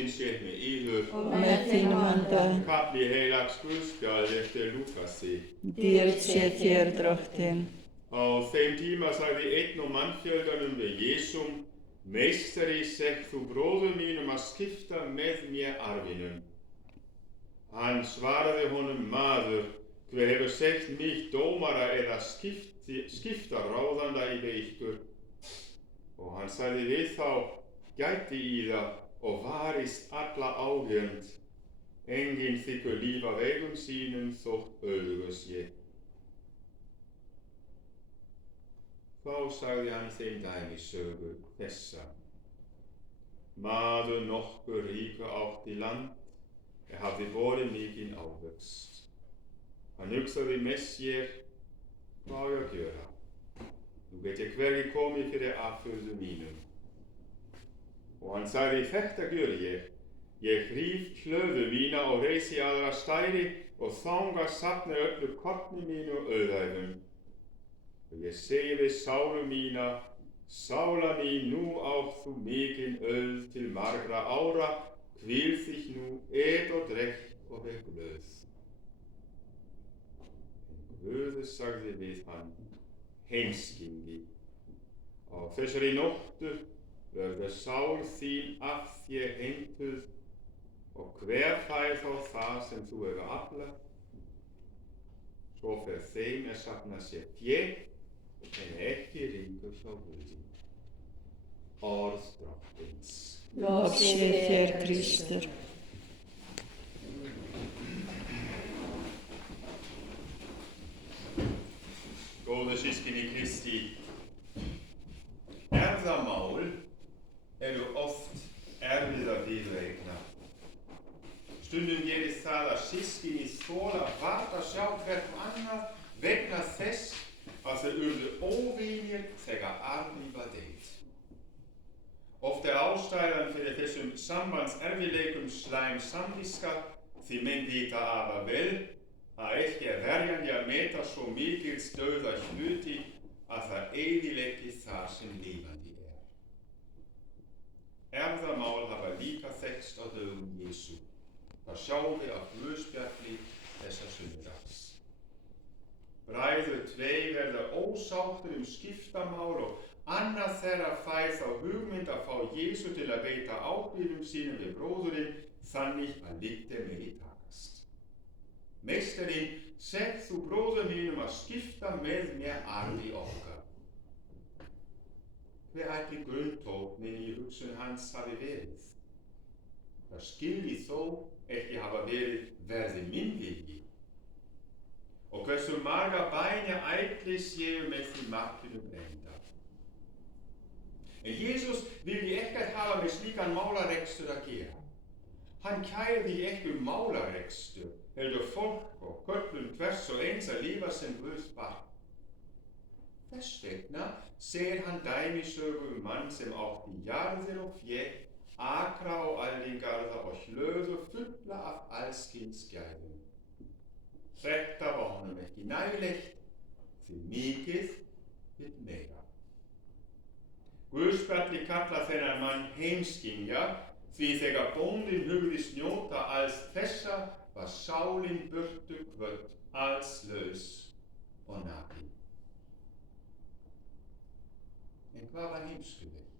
Drottin sé með yður. Og með þínum anda. Kafli heilags Guðspjall eftir Lúkasi. Dýrð sé þér, Drottin. Á þeim tíma sagði einn og mannfjöldanum við Jesum: Meistari, seg þú bróður mínum að skipta með mér arfinum. Hann svaraði honum: Maður, hver hefur segt mig dómara eða skipta ráðanda yfir ykkur? Og hann sagði við þá: Gæti í það og varist alla ágjönd. Enginn þykkur lífa vegum sínum þótt öðru sé. Þá sagði hann þeim dæmisögu þessa: Maður nokkur ríkur átti land, hafði borið mikinn ávöxt. Hann hugsaði með sér: Hvað á ég að gera? Nú get ég hvergi komið fyrir afföðu mínum. Og hann sagði: Þetta gjöri ég. Ég hríf hlöðu mína og reisi aðra stæri og þangað safna öllu korni mínu og auðæfum. Og ég segi við sálu mína: Sála mín, nú átt þú mikinn auð til margra ára, hvíl þig nú, et og drekk og verð glöð. En Guð sagði við hann: Heimskingi, á þessari nóttu verður sál þín af þér heimtuð, og hver fær þá það sem þú hefur aflað? Svo fer þeim safna sér fé, en ekki ríkur hjá Guði. Orð Drottins. Lof sé þér, Kristur. Góðu systkini Kristi, erfðamál eru oft erfiða viðureigna. Stundum gerist það að systkini þola vart að sjá hvert annað vegna þess að þau urðu óvinir þegar arfinn var deilt. Oft ástæðan fyrir þessum sambandserfiðleikum slæm samviska, því menn vita afar vel að ekki verjandi að meta svo mikils dauða hluti að það eyðileggi það sem lifandi er. Erfðamál hafa líka þekkst á dögum Jesú. Það sjáum við á Guðspjalli þessa sunnudags. Bræður tveir verða ósáttir skiptamál og annar þeirra fær þá hugmynd að fá Jesú til að veita ábyrgðum sínum við bróðurinn þannig að lítið megi takast. Meistarinn, seg þú bróður mínum að skipta með mér arfi okkar. Hver ætli grunntóknin í hugsun hans hafi verið? Það skyldi þó ekki hafa verið verði minn vilji. Og hversu marga bænir ætli séu með því markinu brenda. En Jesus vilji ekkert hafa með slíkan málarekstur að gera. Hann kærði ekki málarekstur, heldur fólk og köllum hvers og eins að lífa sem Guðs barn. Þess vegna segir hann dæmisögu mann sem átti jarðir og fé, akra og aldingarða og hlöðu fulla af alls kyns gæðum. Þetta var honum ekki nægilegt, því mikið vill meira. Guðspjalli kallar þennan mann heimskingja, því þegar bóndinn hugðist njóta alls þessa var sálin burtu kvödd, alls laus og nakin. En hvað var heimskulegt?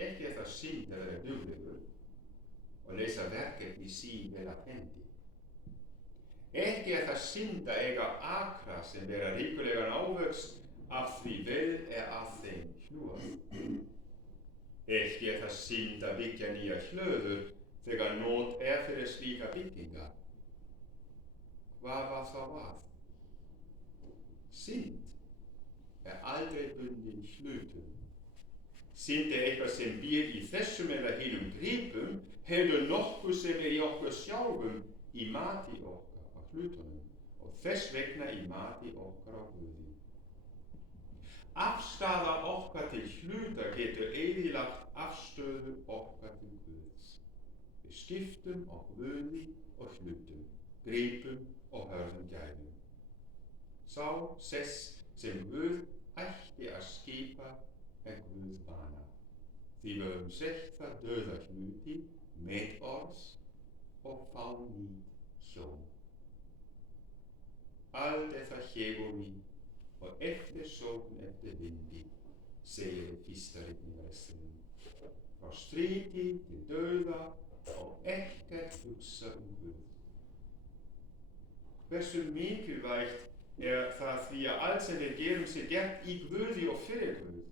Ekki það synd að vera duglegur og leysa verkefni sín vel af hendi. Ekki það synd að eiga akra sem vera ríkulegan ávöxt af því vel að þeim hlúað. Ekki það synd að byggja nýja hlöður þegar nót fyrir slíka byggingar. Hvað var þá að? Synd aldrei bundin hlutum. Synd eitthvað sem býr í þessum eða hinum gripum, heldur nokkuð sem í okkur sjálfum í mati okkar á hlutunum og þess vegna í mati okkar á Guði. Afstaða okkar til hluta getur eyðilagt afstöðu okkar til Guðs. Við skiptum á Guði og hlutum, gripum og hörðum gæðum. Sá sess sem Guð ætti að skipa Guð vana. því við höfum sett það dauða hluti með orð og fánýt sjón. Allt það hefur við og eftirsókn eftir vindi, segir í fyrsta ritningaversinum. Frá stríti til dauða og ekkert hugsa Guð. Hversu mikilvægt það því að allt sem við gerum sé gert í Guði og fyrir Guð.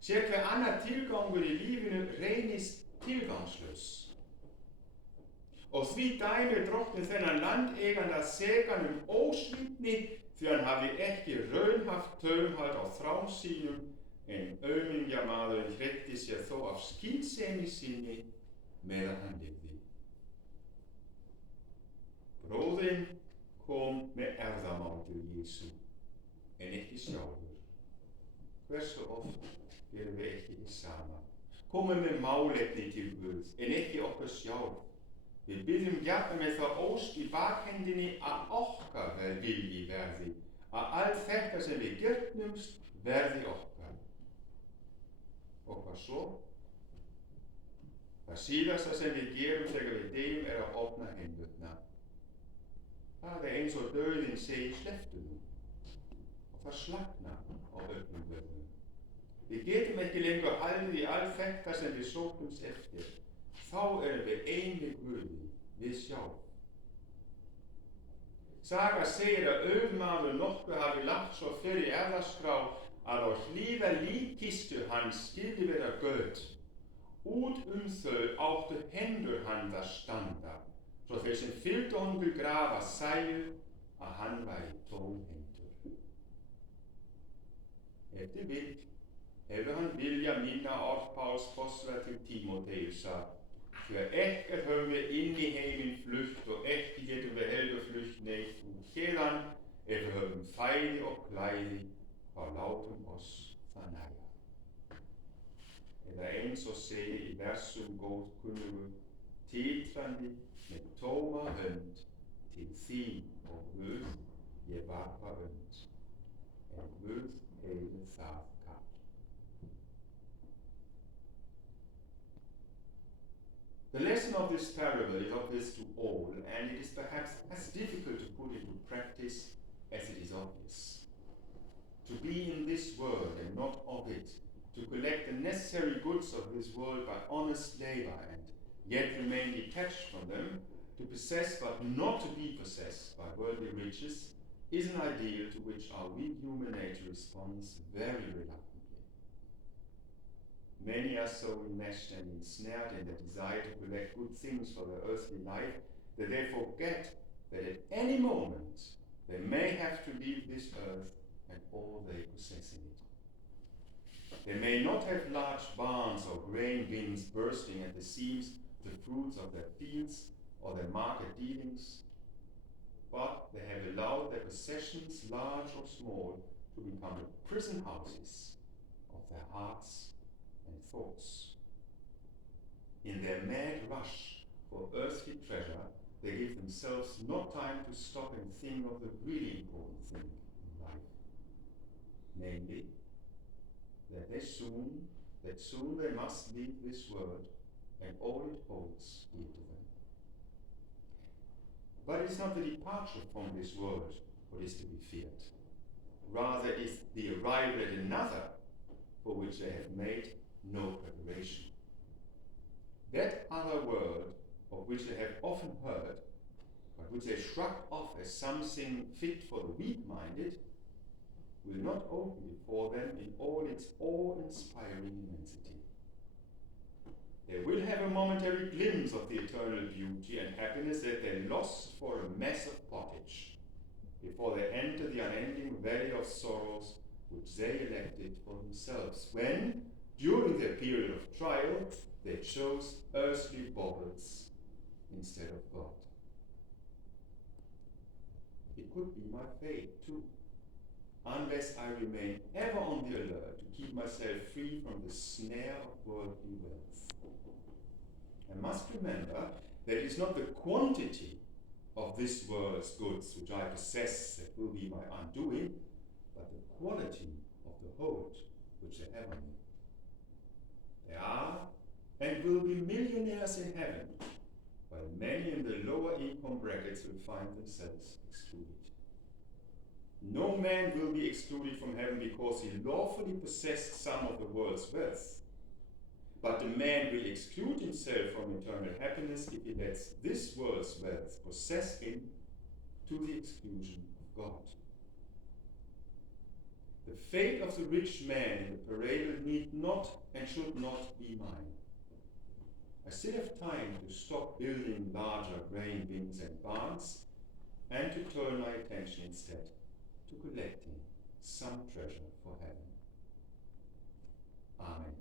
Sér hver annar tilgangur í lífinu reynist tilgangslaus. Og því dæmir drottinn þennan landeiganda segan ósvitni því hann hafi ekki raunhaft taumhald á þrám sínum en aumingjamaðurinn hretti sér þó af skynsemi sinni meðan hann lifði. Bróðinn kom með erfðamátur Jésu en ekki sjálfur. Hversu oft gerum við ekki það sama? Komum með málefni til Guð en ekki okkur sjálf. Við byggjum gjarnan með það ósk í bakhendinni að okkar vilji verði, að allt þetta sem við gjörnumst verði okkar. Og hvað svo? Það síðasta sem við gerum þegar við deyjum að opna hendurnar. Það eins og dauðinn segir slepptu nú og það slagnar á öllum vöðum. Við getum ekki lengur haldið í allt þetta sem við sóknumst eftir. Þá erum við ein við Guði, við sjálf. Saga segir að auðmaður nokkuð hafi lagt svo fyrir erfðaskrá að á hlýða líkkistu hans skyldi vera gött. Út þau áttu hendur hann það standa, svo þeir sem fylgdu honum til grafa sæju að hann væri tómhendur. Eftir vill hefur hann vilja minna orð Páls forsvar til Tímoteusar, för ekkert höfum við inn í heiminn flutt og ekki getum við heldur flutt neitt út hérðan ef við höfum fæði og klæði og látum oss það nægja. Eða eins og segir í versum góðkunnugu, titrandi með tóma hönd til þín og Guð ég varpa önd, en Guð heyrir það kall. The lesson of this parable is obvious to all, and it is perhaps as difficult to put into practice as it is obvious. To be in this world and not of it, to collect the necessary goods of this world by honest labor and yet remain detached from them, to possess but not to be possessed by worldly riches, is an ideal to which our weak human nature responds very reluctantly. Many are so enmeshed and ensnared in the desire to collect good things for their earthly life that they forget that at any moment they may have to leave this earth and all they possess in it. They may not have large barns or grain bins bursting at the seams, the fruits of their fields or their market dealings, but they have allowed their possessions, large or small, to become the prison houses of their hearts and thoughts. In their mad rush for earthly treasure, they give themselves not time to stop and think of the really important thing in life, namely, that soon they must leave this world and all it holds dear to them. But it is not the departure from this world what is to be feared. Rather, it is the arrival at another for which they have made no preparation. That other world, of which they have often heard, but which they shrug off as something fit for the weak-minded, will not open before them in all its awe-inspiring immensity. They will have a momentary glimpse of the eternal beauty and happiness that they lost for a mess of pottage, before they enter the unending valley of sorrows which they elected for themselves, when, during their period of trial, they chose earthly baubles instead of God. It could be my fate too, unless I remain ever on the alert to keep myself free from the snare of worldly wealth. I must remember that it is not the quantity of this world's goods which I possess that will be my undoing, but the quality of the hold which they have on me. There are and will be millionaires in heaven, while many in the lower income brackets will find themselves excluded. No man will be excluded from heaven because he lawfully possessed some of the world's wealth. But the man will exclude himself from eternal happiness if he lets this world's wealth possess him to the exclusion of God. The fate of the rich man in the parable need not and should not be mine. I still have time to stop building larger grain bins and barns and to turn my attention instead to collecting some treasure for heaven. Amen.